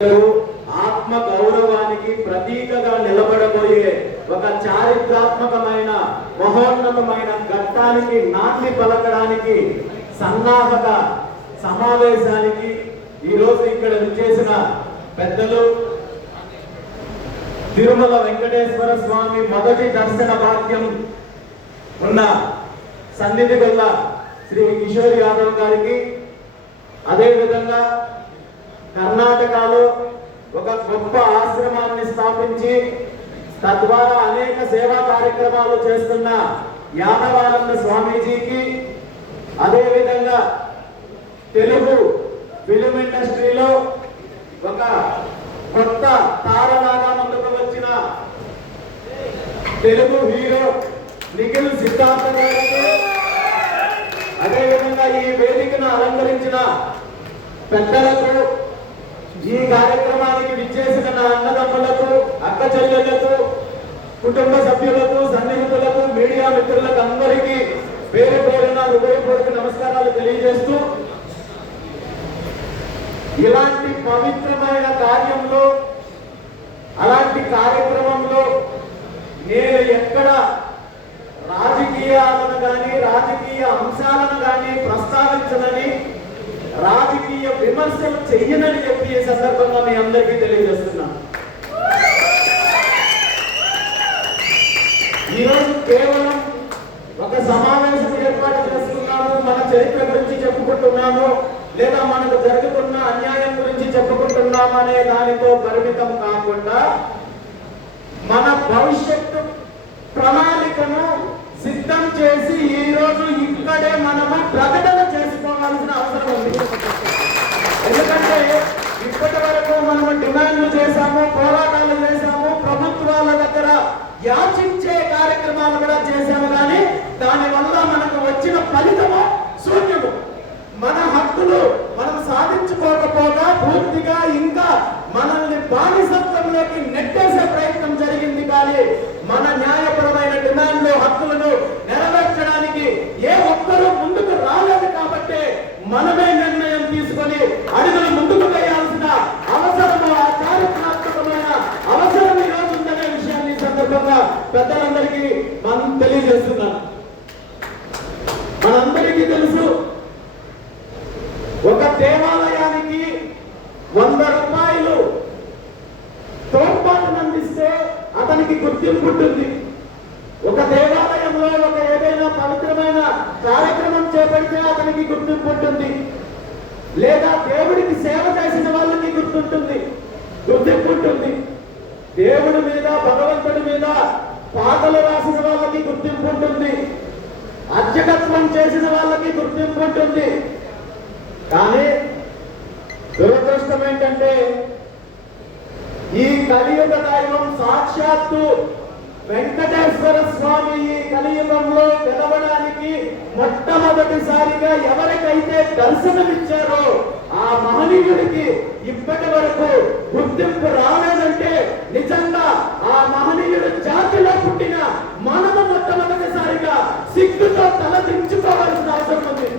ఆత్మ గౌరవానికి ప్రతీకగా నిలబడబోయే ఒక చారిత్రాత్మకమైన మహోన్నతమైన ఘట్టానికి నాంది పలకడానికి సన్నాహక సమావేశానికి ఈరోజు ఇక్కడ విచ్చేసిన పెద్దలు తిరుమల వెంకటేశ్వర స్వామి మొదటి దర్శన భాగ్యం ఉన్న సన్నిధి గల్ల శ్రీ కిషోర్ యాదవ్ గారికి, అదేవిధంగా కర్ణాటకలో ఒక గొప్ప ఆశ్రమాన్ని స్థాపించి తద్వారా అనేక సేవా కార్యక్రమాలు చేస్తున్న యాదవానంద స్వామీజీకి, అదేవిధంగా తెలుగు ఫిలిం ఇండస్ట్రీలో ఒక కొత్త తారలాగా ముందుకు వచ్చిన తెలుగు హీరో నిఖిల్ సిద్ధార్థ గారికి, అదేవిధంగా ఈ వేదికను అలంకరించిన పెద్దలకు, ఈ కార్యక్రమానికి విచ్చేసిన నా అన్నదమ్ములకు, అక్క చెల్లెళ్లకు, కుటుంబ సభ్యులకు, సన్నిహితులకు, మీడియా మిత్రులకు అందరికీ పేరు పేరున హృదయపూర్వక నమస్కారాలు తెలియజేస్తూ, ఇలాంటి పవిత్రమైన కార్యంలో, అలాంటి కార్యక్రమంలో నేను ఎక్కడ రాజకీయాలను కానీ రాజకీయ అంశాలను కానీ ప్రస్తావించనని, రాజకీయ విమర్శలు చెయ్యనని చెప్పి ఈ సందర్భంగా మీ అందరికీ తెలియజేస్తున్నాను. ఈరోజు కేవలం ఒక సమావేశం ఏర్పాటు చేసుకున్నాము, మన చరిత్ర గురించి చెప్పుకుంటున్నాము, లేదా మనకు జరుగుతున్న అన్యాయం గురించి చెప్పుకుంటున్నాము అనే దానితో పరిమితం కాకుండా మన భవిష్యత్తు ప్రణాళికను సిద్ధం చేసి ఈ రోజు ఇక్కడే మనము ప్రకటన చేసుకోవాల్సిన అవసరం ఉంది. ఎందుకంటే ఇప్పటి వరకు మనము డిమాండ్లు చేశాము, పోరాటాలు చేశాము, ప్రభుత్వాల దగ్గర యాచించే కార్యక్రమాలు కూడా చేశాము, కానీ దానివల్ల మనకు వచ్చిన ఫలితము శూన్యము. మన హక్కులు మనం సాధించుకోకపోగా పూర్తిగా ఇంకా మనల్ని బానిసత్వంలోకి నెట్టేసే ప్రయత్నం జరిగింది. కానీ మన న్యాయపరమైన డిమాండ్లు, హక్కులను నెరవేర్చడానికి ఏ ఒక్కరూ ముందుకు రాలేదు. కాబట్టి మనమే నిర్ణయం తీసుకొని అడుగులు ముందుకు వేయాల్సిన అవసరము, ఆ చారిత్రాత్మకమైన అవసరం ఈ రోజు ఉందనే విషయాన్ని సందర్భంగా పెద్దలందరికీ మనం తెలియజేస్తున్నాను. మనందరికీ తెలుసు, ఒక దేవాలయానికి 100 రూపాయలు తోడ్పాటును అందిస్తే అతనికి గుర్తింపు ఉంటుంది. ఒక దేవాలయంలో ఒక ఏదైనా పవిత్రమైన కార్యక్రమం చేపడితే అతనికి గుర్తింపు ఉంటుంది. లేదా దేవుడికి సేవ చేసిన వాళ్ళకి గుర్తింపు ఉంటుంది. దేవుడి మీద, భగవంతుడి మీద పాటలు రాసిన వాళ్ళకి గుర్తింపు ఉంటుంది. అర్చకత్వం చేసిన వాళ్ళకి గుర్తింపు ఉంటుంది. కానీ దురదృష్టం ఏంటంటే ఈ కలియుగ దైవం సాక్షాత్తు వెంకటేశ్వర స్వామి ఈ కలియుగంలో గెలవడానికి మొట్టమొదటిసారిగా ఎవరికైతే దర్శనమిచ్చారో ఆ మహనీయుడికి ఇప్పటి వరకు గుర్తింపు రాలేదంటే నిజంగా ఆ మహనీయుడు జాతిలో పుట్టిన మనము మొట్టమొదటిసారిగా సిగ్గుతో తల దించుకోవాల్సిన అవసరం ఉంది.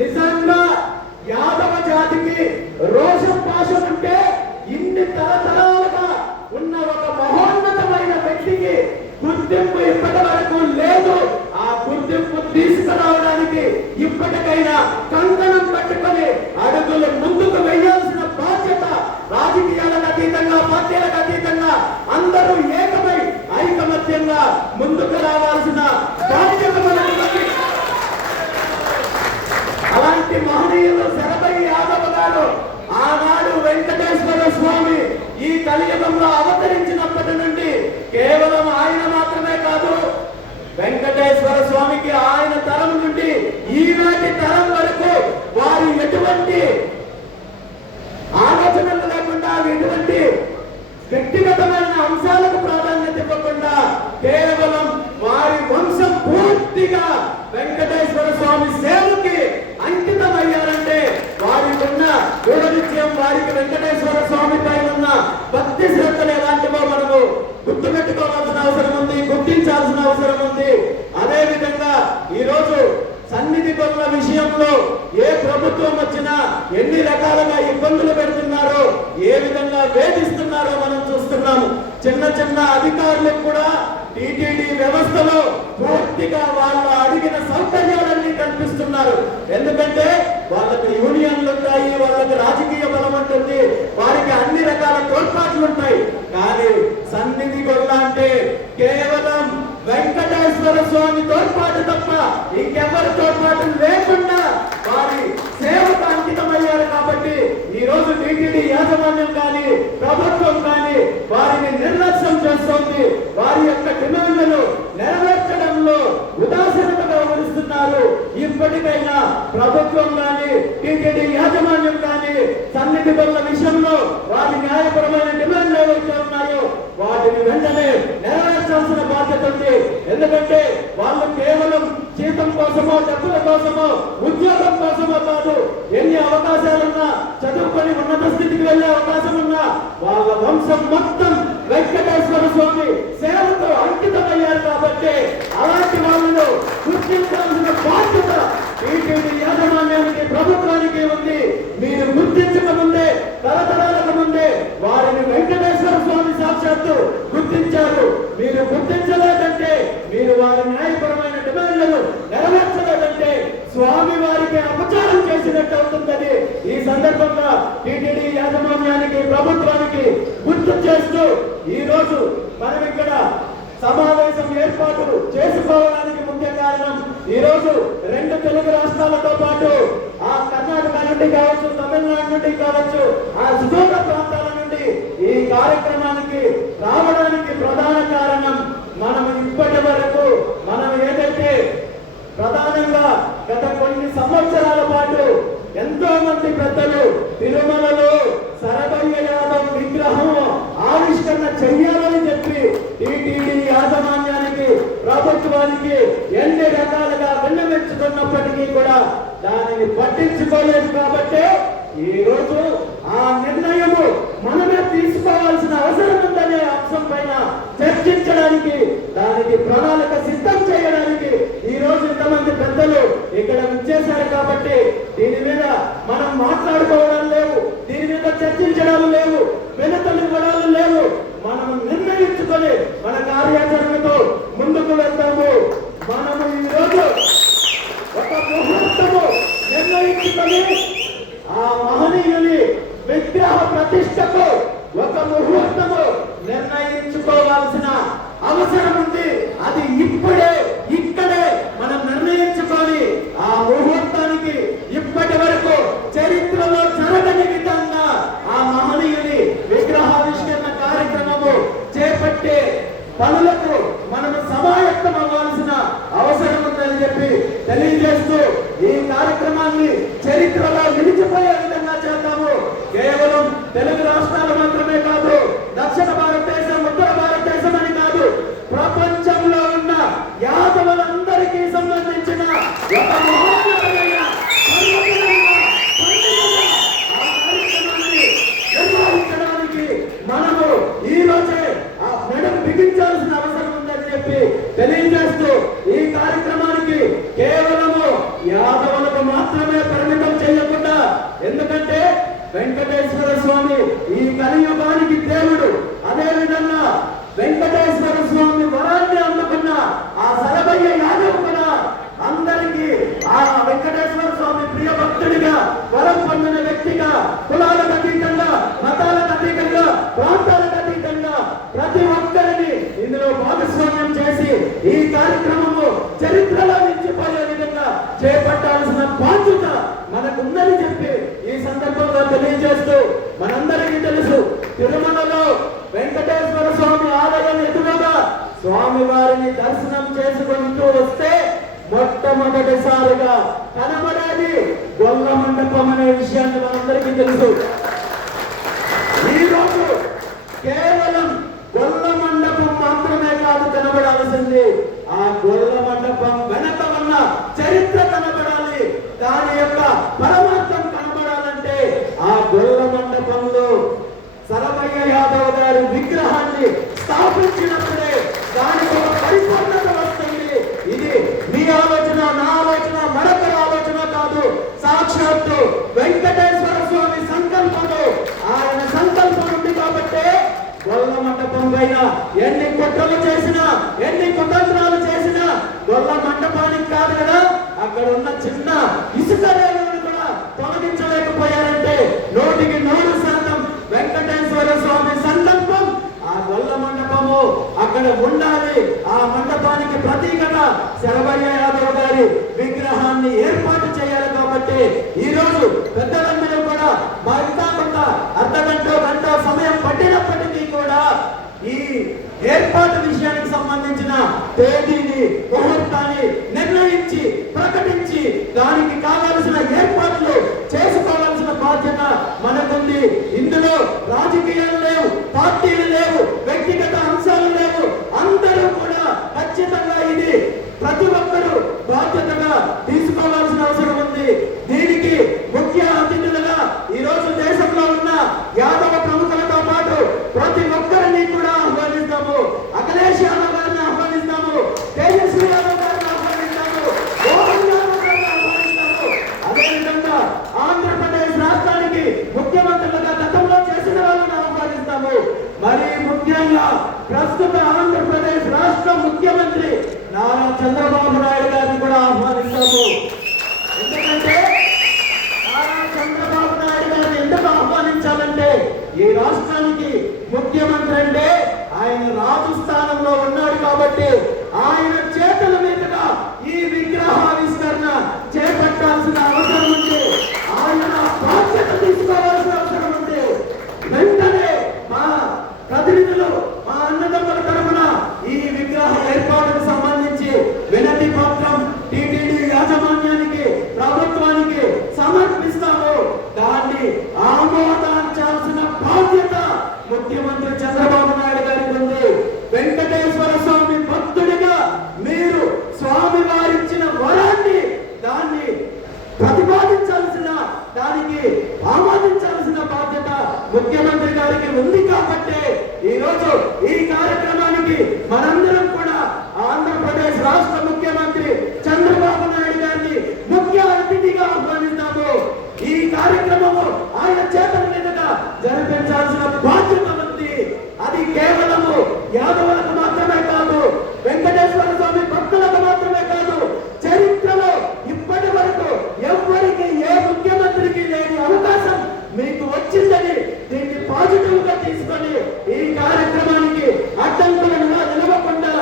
నిజంగా యాదవ జాతికి రోషం పాశం ఉంటే ఇన్ని తరతరాలుగా ఉన్న ఒక మహోన్నతమైన వ్యక్తికి గుర్తింపు ఇప్పటి వరకు లేదు. ఆ గుర్తింపు తీసుకురావడానికి ఇప్పటికైనా కంకణం పట్టుకొని అడుగులు ముందుకు వేయాల్సిన బాధ్యత రాజకీయాలకు అతీతంగా, పార్టీలకు అతీతంగా అందరూ ఏకమై ఐకమత్యంగా ముందుకు రావాల్సిన బాధ్యత మనకు. అలాంటి మహనీయులు శరభయ్య యాదవ్ గారు ఆనాడు వెంకటేశ్వర స్వామి ఈ కలియుగంలో అవతరించినప్పటి నుండి కేవలం ఆయన మాత్రమే కాదు, వెంకటేశ్వర స్వామికి ఆయన తరం నుండి ఈనాటి తరం వరకు వారు ఎటువంటి ఆలోచనలు లేకుండా, ఎటువంటి వ్యక్తిగతమైన అంశాలకు ప్రాధాన్యత ఇవ్వకుండా కేవలం వారి వంశం పూర్తిగా వెంకటేశ్వర స్వామి సేవకి అంకితమయ్యారంటే వారికి ఉన్న దృఢనిశ్చయం, వారికి వెంకటేశ్వర స్వామి పైన ఉన్న భక్తి శ్రద్ధలు ఎలాంటివో మనము గుర్తుపెట్టుకోవాల్సిన అవసరం ఉంది, గుర్తించాల్సిన అవసరం ఉంది. అదేవిధంగా ఈరోజు సన్నిధి పనుల విషయంలో ఏ ప్రభుత్వం వచ్చినా, ఎన్ని ఎన్ని రకాలుగా ఇబ్బందులు పెడుతున్నారో, ఏ విధంగా వేధిస్తున్నారో మనం చూస్తున్నాము. చిన్న చిన్న అధికారులకు కూడా టీటీడీ వ్యవస్థలో పూర్తిగా వాళ్ళ అడిగిన సౌకర్యాలన్నీ కల్పిస్తున్నారు. ఎందుకంటే వాళ్ళకి యూనియన్లు ఉంటాయి, వాళ్ళకి రాజకీయ బలం ఉంటుంది, వారికి అన్ని రకాల తోడ్పాట్లు ఉంటాయి. కానీ సన్నిధి గొల్ల అంటే కేవలం వెంకటేశ్వర స్వామి తోడ్పాటు తప్ప ఇంకెవరి తోడ్పాటు లేకుండా వారి సేవకు అంకితమయ్యారు. కాబట్టి ఈ రోజు టీటీడీ యాజమాన్యం కానీ ప్రభుత్వం కానీ వారిని నిర్లక్ష్యం చేస్తోంది. వారి యొక్క డిమాండ్లను నెరవేర్చడంలో ఉదాసీనతగా వహిస్తున్నారు. ఇప్పటికైనా ప్రభుత్వం కానీ టీటీడీ యాజమాన్యం కానీ సన్నిధి గొల్ల విషయంలో వారి న్యాయపరమైన డిమాండ్లు ఏవైతే ఉన్నాయో వాటిని వెంటనే నెరవేర్చాల్సిన బాధ్యత ఉంది. ఎందుకంటే వాళ్ళు కేవలం జీతం కోసమో డబ్బుల కోసమో ఉద్యోగం కోసమో కాదు, ఎన్ని అవకాశాలున్నా చదువుకొని ఉన్నత స్థితికి వెళ్లే అవకాశం ఉన్నా వాళ్ళ వంశం మొత్తం వెంకటేశ్వర స్వామి సేవతో అంకితమయ్యారు. కాబట్టి అలాంటి వాళ్ళను గుర్తించాల్సిన బాధ్యత టీటీడీ యాజమాన్యానికి ప్రభుత్వానికి ఉంది. మీరు గుర్తించక ముందే, తరతరాలకు ముందే వారిని వెంకటేశ్వర స్వామి సాక్షాత్తు గుర్తించారు. మీరు గుర్తించలేదంటే, మీరు వారి న్యాయపరమైన డిమాండ్లను నెరవేర్చలేదంటే స్వామి వారికి అపచారం చేసినట్టు అవుతుందని ఈ సందర్భంగా టీటీడీ యాజమాన్యానికి ప్రభుత్వానికి గుర్తు చేస్తూ ఈ రోజు మనం ఇక్కడ సమావేశం ఏర్పాటు చేసుకోవడానికి ముఖ్య కారణం, ఈ రోజు రెండు తెలుగు రాష్ట్రాలతో పాటు ఆ కర్ణాటక నుండి కావచ్చు, తమిళనాడు నుండి కావచ్చు, ఆ సుదూర ప్రాంతాల నుండి ఈ కార్యక్రమానికి రావడానికి ప్రధాన కారణం మనం ఇప్పటి వరకు మనం ఏదైతే ప్రధానంగా గత కొన్ని సంవత్సరాల పాటు ఎంతో మంది పెద్దలు తిరుమలలో సరభయ్య యాదవ్ విగ్రహం ఆవిష్కరణ చెయ్యాలని చెప్పి టీటీడీ యాజమాన్యానికి ప్రభుత్వానికి ఎన్ని రకాలుగా విన్నవించుకున్నప్పటికీ కూడా దానిని పట్టించుకోలేదు. కాబట్టి ఈ రోజు ఆ నిర్ణయము మనమే తీసుకోవాల్సిన అవసరం ఉందనే అంశం పైన చర్చించడానికి, దానికి ప్రణాళిక సిద్ధం చేయడానికి ఈ రోజు ఇంతమంది పెద్దలు ఇక్కడ వచ్చేశారు. కాబట్టి దీని మీద మనం మాట్లాడుకోవడం లేవు, దీని మీద చర్చించడం లేవు, వినతులు ఇవ్వడాలు లేవు. మనం నిర్ణయించుకొని మన కార్యాచరణతో ముందుకు వెళ్తాము. మనము ఈ రోజు ఒక ముహూర్తము నిర్ణయించుకొని ఆ మహనీయుని విగ్రహ ప్రతిష్టకు ఒక ముహూర్తము నిర్ణయించుకోవాల్సిన అవసరం ఉంది. అది ఇప్పుడే ఇక్కడే మనం నిర్ణయించుకొని ఆ ముహూర్తానికి ఇప్పటి వరకు చరిత్రలో జరగని విధంగా ఆ మహనీయుని విగ్రహావిష్కరణ కార్యక్రమము చేపట్టే పనులకు మనం సమాయత్తం అవ్వాల్సిన అవసరం ఉందని చెప్పి తెలియజేస్తూ ఈ కార్యక్రమాన్ని చరిత్రలో నిలిచిపోయే విధంగా చేద్దాము. కేవలం తెలుగు రాష్ట్రాలు మాత్రమే కాదు, దక్షిణ భారతదేశం, ఉత్తర భారతదేశం అని కాదు, ప్రపంచంలో ఉన్న యాదవులందరికీ సంబంధించిన ఒక మహోన్నతమైన నిర్వహించడానికి మనము ఈ రోజే ఆ నడుం బిగించాల్సిన అవసరం ఉందని చెప్పి తెలియజేస్తూ ఈ కార్యక్రమానికి కేవలము యాదవులకు మాత్రమే పరిమితం చేయకుండా, ఎందుకంటే వెంకటేశ్వర స్వామి ఈ కలియుగానికి దేవుడు, అదే విధంగా వెంకటేశ్వర స్వామి వరాన్ని అందుకున్న ఆ సరభయ్య యాదవ్ కూడా అందరికీ ఆ వెంకటేశ్వర స్వామి ప్రియ భక్తుడిగా వరం పొందిన వ్యక్తిగా, కులాలకు అతీతంగా, మతాలకు అతీతంగా, ప్రాంతాలకు అతీతంగా ప్రతి ఒక్కరిని ఇందులో భాగస్వామ్యం చేసి ఈ కార్యక్రమము చరిత్రలో నిలిచిపోయే విధంగా చేపట్టాల్సిన బాధ్యత మనకుందని చెప్పి ఈ సందర్భంగా తెలియజేస్తూ, మనందరికీ తెలుసు తిరుమలలో వెంకటేశ్వర స్వామి ఆలయం ఎదురుగా స్వామి వారిని దర్శనం చేసుకుంటూ వస్తే మొట్టమొదటిసారిగా కనబడేది గొల్ల మండపం అనే విషయాన్ని మనందరికీ తెలుసు. ఈ రోజు కేవలం గొల్ల మండపం మాత్రమే కాదు కనబడాల్సింది, ఆ గొల్ల మండపం వెనక ఉన్న చరిత్ర కనబడాలి. దాని యొక్క పరమార్థం కనబడాలంటే ఆ గొల్ల మండపంలో సరభయ్య యాదవ్ గారి విగ్రహాన్ని స్థాపించినప్పుడే దానికి ఒక పరిపూర్ణత వస్తుంది. ఇది మీ ఆలోచన, నా ఆలోచన, మరొకరి ఆలోచన కాదు, సాక్షాత్తు వెంకటేశ్వర స్వామి శరభయ్య యాదవ్ గారి విగ్రహాన్ని ఏర్పాటు చేయాలి. కాబట్టి ఈ రోజు పెద్దలందరూ కూడా ఇంకా కొంత అర్ధగంట గంట సమయం పట్టినప్పటికీ కూడా ఈ ఏర్పాటు విషయానికి సంబంధించిన తేదీని ముహూర్తాన్ని నిర్ణయించి ప్రకటించి దానికి కావాల్సిన ఏర్పాట్లు చేసుకోవాల్సిన బాధ్యత మనకుంది. ఇందులో రాజకీయాలు లేవు, పార్టీలు లేవు, వ్యక్తిగత అంశాలు లేవు. అందరూ కూడా ఖచ్చితంగా ఇది ప్రతి ఒక్కరూ బాధ్యతగా తీసుకోవాల్సిన అవసరం ఉంది. దీనికి ముఖ్య అతిథులుగా ఈ రోజు దేశంలో ఉన్న యాదవ ప్రముఖులతో పాటు ప్రతి ఒక్కరిని కూడా ఆహ్వానిస్తాము. అఖిలేష్ యాదవ్ గారిని ఆహ్వానిస్తాము, తేజస్వి యాదవ్ గారిని ఆహ్వానిస్తాము, మోహన్ యాదవ్ గారిని ఆహ్వానిస్తాము. అదేవిధంగా ఆంధ్రప్రదేశ్ రాష్ట్రానికి ముఖ్యమంత్రులుగా గతంలో చేసిన వాళ్ళని ఆహ్వానిస్తాము. మరి ముఖ్యంగా ప్రస్తుత ఆంధ్రప్రదేశ్ రాష్ట్ర ముఖ్యమంత్రి నారా చంద్రబాబు నాయుడు గారిని కూడా ఆహ్వానిస్తాము. ఎందుకంటే నారా చంద్రబాబు నాయుడు గారిని ఎందుకు ఆహ్వానించాలంటే ఈ రాష్ట్రానికి ముఖ్యమంత్రి అంటే ఆయన రాజు స్థానంలో ఉన్నాడు. కాబట్టి ఆయన చేతుల మీదుగా ఈ విగ్రహావిష్కరణ చేపట్టాల్సిన అవసరం ఉంది. ఆయన బాధ్యత తీసుకోవాల్సిన అవసరం ఉంది. వెంటనే మా ప్రతినిధులు, మా అన్నదమ్ముల తరఫున ఈ విగ్రహ ఏర్పాటుకు సంబంధించి వినతి పత్రం టీటీడీ యాజమాన్యానికి, ప్రభుత్వానికి సమర్పిస్తాము. దాన్ని ఆమోదించాల్సిన బాధ్యత ముఖ్యమంత్రి చంద్రబాబు నాయుడు గారికి ఉంది. వెంకటేశ్వర స్వామి భక్తుడిగా మీరు స్వామి వారిచ్చిన వరాన్ని దాన్ని ప్రతిపాదించాల్సిన, దానికి ఆమోదించాల్సిన బాధ్యత ముఖ్యమంత్రి గారికి ఉంది. కాబట్టి ఈ రోజు ఈ కార్యక్రమానికి మనందరం కూడా ఆంధ్రప్రదేశ్ రాష్ట్ర ముఖ్యమంత్రి చంద్రబాబు నాయుడు గారిని ముఖ్య అతిథిగా ఆహ్వానిస్తాము. ఈ కార్యక్రమము ఆయన చేతుల మీదుగా జరిపించాల్సిన బాధ్యత ఉంది. అది కేవలము యాదవులకు మాత్రమే కాదు, వెంకటేశ్వర స్వామి భక్తులకు మాత్రమే కాదు, చరిత్రలో ఇప్పటి వరకు ఎవ్వరికి ఏ ముఖ్యమంత్రికి లేని అవకాశం మీకు వచ్చిందని దీన్ని పాజిటివ్ గా తీసుకొని ఈ కార్యక్రమానికి అడ్డంకులను నిలవకుండా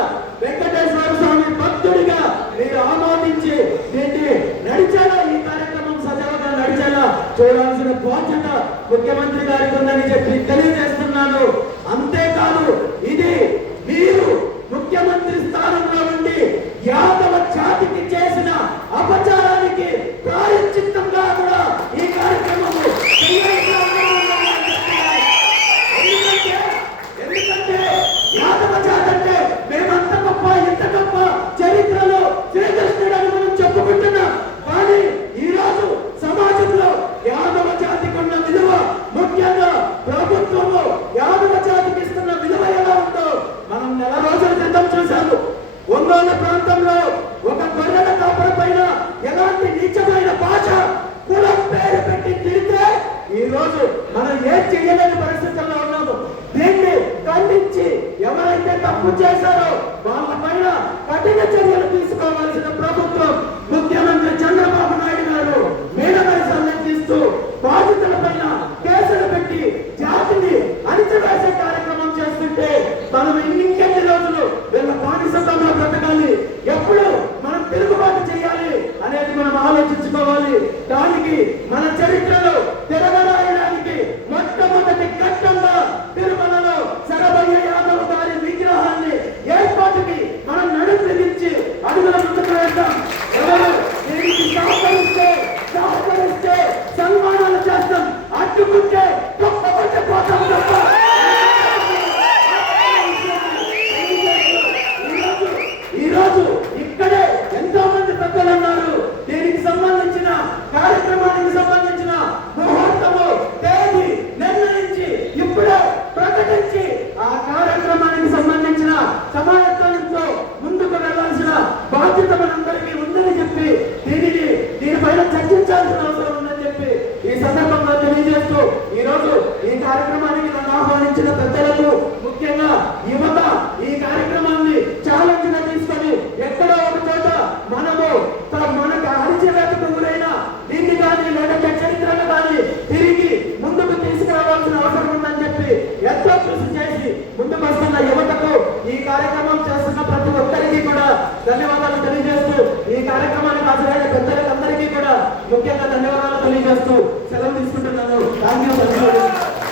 వెంకటేశ్వర స్వామి భక్తుడిగా మీరు ఆమోదించి దీన్ని నడిచేలా, ఈ కార్యక్రమం సజావుగా నడిచేలా చూడాల్సిన బాధ్యత ముఖ్యమంత్రి గారికి ఉందని చెప్పి తెలియజేస్తున్నాను. అంతేకాదు, ఇది మీరు ముఖ్యమంత్రి స్థానంలో ఉండి యాదవ జాతికి చేసిన అపచారానికి ప్రాయశ్చిత్తంగా కూడా ఈ కార్యక్రమము ఎందుకంటే యాదవ జాతి అంటే మేమంత గొప్ప, ఎంత గొప్ప, చరిత్రలో శ్రీకృష్ణుడు అని మనం చెప్పుకుంటున్నాం. కానీ ఈ రోజు సమాజంలో యాదవ జాతికి ఉన్న విలువ, ముఖ్యంగా ప్రభుత్వము యాదవ జాతికి ఇస్తున్న విలువ ఎలా ఉందో మనం నెల రోజుల క్రితం చూశాము. ఒంగోలు ప్రాంతంలో ఒక గొర్రెల కాపర పైన ఎలాంటి నీచమైన భాష, కులం పేరు పెట్టి తిరిగితే ఈ రోజు మనం ఏం చేయలేని పరిస్థితుల్లో ఉన్నాము. దీన్ని ఖండించి ఎవరైతే తప్పు చేశారో వాళ్ళ పైన కఠిన చర్యలు తీసుకోవాల్సిన ప్రభుత్వం ముఖ్యమంత్రి చంద్రబాబు నాయుడు గారు మేడవేశాలను తీస్తూ బాధితుల పైన కేసులు పెట్టి జాతిని అణిచివేసే కార్యక్రమం చేస్తుంటే మనం ఇంకెన్ని రోజులు వీళ్ళ బానిసత్వంలో బ్రతకాలి, ఎప్పుడు మనం తిరుగుబాటు చేయాలి అనేది మనం ఆలోచించుకోవాలి. దానికి మన చరిత్రలో తిరగరాయడానికి మొట్టమొదటి ఘట్టంగా తిరుమలలో శరభయ్య యాదవ్ గారి విగ్రహాన్ని ఏర్పాటుకి మనం నడుపించి అడుగుల ముందుకు వేద్దాం. ఎవరు దీనికి సహకరిస్తే సన్మానాలు చేస్తాం, అడ్డుకుంటే గొప్ప పోతాం తప్ప. ఈరోజు ఇక్కడే ఎంతో మంది పెద్దలు ఉన్నారు. దీనికి సంబంధించిన కార్యక్రమానికి సంబంధించిన ముహూర్తము, తేదీ నిర్ణయించి ఇప్పుడే ప్రకటించి ఆ కార్యక్రమానికి సంబంధించిన సమాయత్తంతో ముందుకు వెళ్లాల్సిన బాధ్యత మనందరికీ ఉందని చెప్పి దీనిపైన చర్చించాల్సిన అవసరం ఉందని చెప్పి ఈ సందర్భంగా తెలియజేస్తూ ఈ రోజు ఈ కార్యక్రమానికి నన్ను ఆహ్వానించిన పెద్దలకు, ముఖ్యంగా యువత, ఈ కార్యక్రమాన్ని ఛాలెంజ్ గా తీసుకొని ఎక్కడో ఒక చోట మనము మనకు అరిచేవేతకు గురైన దీన్ని కానీ లేదంటే చరిత్రను కానీ తిరిగి ముందుకు తీసుకురావాల్సిన అవసరం ఉందని చెప్పి ఎంతో కృషి చేసి ముందుకు వస్తున్న యువతకు ఈ కార్యక్రమం చేస్తున్న ప్రతి ఒక్కరికి కూడా ధన్యవాదాలు తెలియజేస్తూ, ఈ కార్యక్రమానికి హాజరైన పెద్దలందరికీ కూడా ముఖ్యంగా ధన్యవాదాలు తెలియజేస్తూ సెలవు తీసుకుంటున్నాను. Thank you.